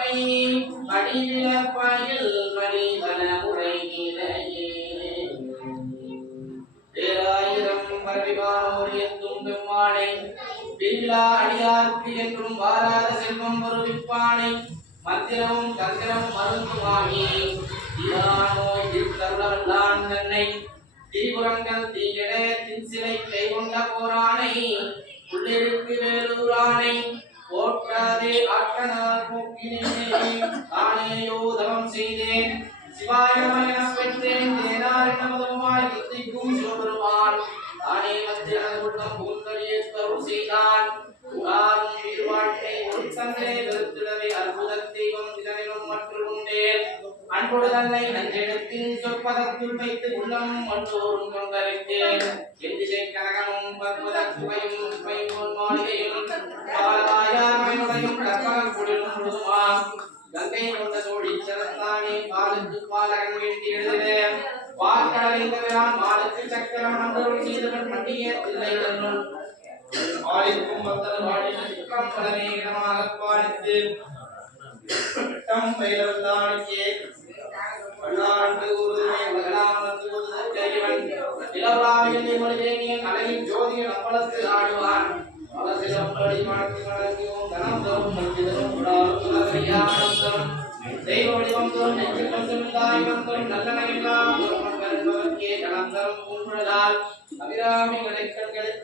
முறை மடிவில பாயில் மணிவன முறை பேராயிரம் பரவிவானோர் எத்தும் பெம்மானை பில்லா அடியார்க்கு என்றும் வாராத செல்வம் வருவிப்பானை மந்திரமும் தந்திரமும் மருந்துமாகி நோய் தருளவல்லான் தன்னை திரிபுரங்கள் தீயிட தின்சிலை கைகொண்ட போரானை உள்ளிருக்கு வேலூரானை போற்றாதே ஆற்றனால் போக்கினேன் தானேயோ தவம் செய்தேன் சிவாயமன பெற்றேன் தேனார் நமதுமாய் தித்திக்கும் சிவபெருமான் தானே மத்தியான உள்ளம் பூந்தடியே கருள் செய்தான் உடாரும் வீழ்வாட்டை ஒரு தங்களை வெறுத்திடவே அற்புத தெய்வம் இதனிலும் மற்றும் உண்டேன் அன்போடு தன்னை நஞ்செடுத்தின் சொற்பதத்தில் வைத்து உள்ளம் மற்றோரும் கொண்டறிந்தேன் எந்திசை கனகமும் பற்பத சுவையும் பைங்கோல் மாளிகையும் பாலதாயாமையுடையும் கற்பகம் குடிலும் முழுதுமாம் கங்கை கொண்ட சோழி சரத்தானே பாலுக்கு பாலகன் வேண்டி எழுதினே வார்கடலின் தவிரான் மாலுக்கு சக்கரம் நம்பரும் செய்தவன் மண்டியே தில்லை தன்னுள் ஆளிக்கும் மத்தல் வாழின சிற்றம் பலனே இடமாக பாலித்து பயிலவந்தானிக்கே பல்லாண்டு உருதுமை மகளாமத்து உருது கைவன் இளவராவியனை மொழிவேணியன் அழகின் ஜோதியின் அப்பளத்து ஆடுவான் பலசிலம் படி மணத்தி மணத்தியும் தனம் தரும் மஞ்சிதரும் உடாரும் உலகையானம் தரும் தெய்வ வடிவம் தரும் நெஞ்சில் செல்லாய் வந்தரும் நல்லனையெல்லாம் தரும் பெரும்பவர்க்கே கலம் தரும் பூங்குழலால் அபிராமி கடைக்கண்களை